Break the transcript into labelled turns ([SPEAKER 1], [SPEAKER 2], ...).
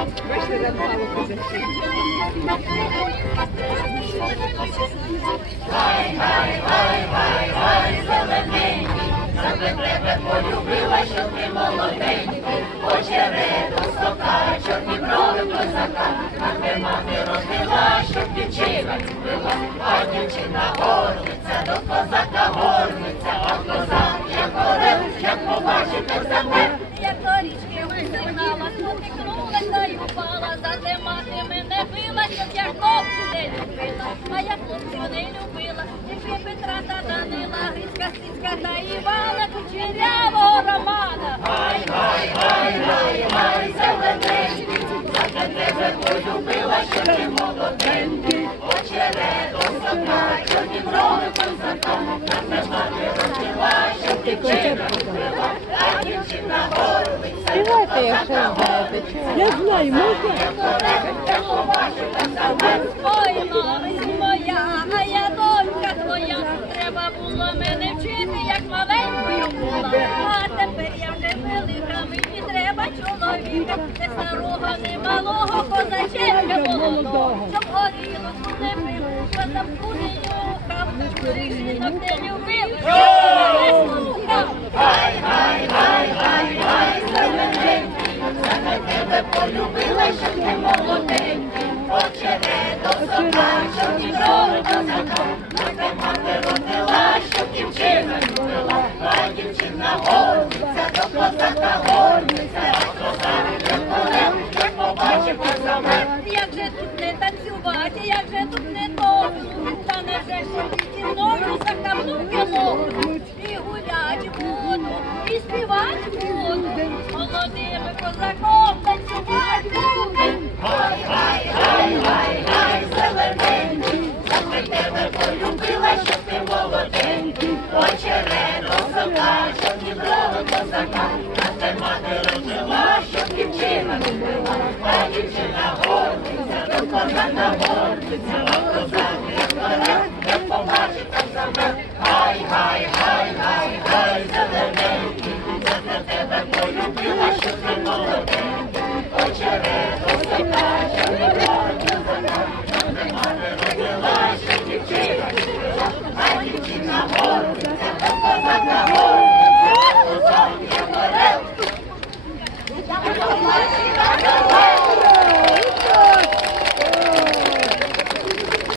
[SPEAKER 1] Бачите, там мало козачів.
[SPEAKER 2] Як до річки висигнала, спотикнулась та й упала, зате мати мене била, я хлопцю не любила, а я хлопців не любила, якби Петра та Данила, Грицька, Сицька та Івана, кучерявого Романа. Гай, гай, гай, гай, гай, зелененький, за тебе любила, що ти молоденький, очередо сока, чорні брови козака, на тебе мати родила, щоб дівчина любила, а дівчина горлиця.
[SPEAKER 3] Співайте, якщо знаєте. Я знаю, можна?
[SPEAKER 2] Ой, мамись моя, а я донька твоя. Треба було мене вчити, як маленькою була. А тепер я вже велика, мені треба чоловіка. Не старого, не малого, козаченька молодого. Щоб горілку не пив, що замку не нюхав, рішинок не любив, щоб не слухав. Гай, гай, гай, гай, гай, зелененький, за тебе ти молоденький. Очередо ні брови козака, на те мати родила, щоб дівчина любила, а дівчина горниця, до козака горниця, а козак як полем, як побачив козамет. Як же тут не танцювати, як же тут не топнути, та не вже що ті Очере козака, щоб дібрала козака, а те мати родила, щоб дівчина не била, а дівчина гордиться, до козака гордиться, а козак не вбере, не побачить так забе. Гай, гай, гай, гай, гай, зелененький, я для тебе полюбила, що ти молоденький. Очере козака, щоб дібрала козака, а те мати родила,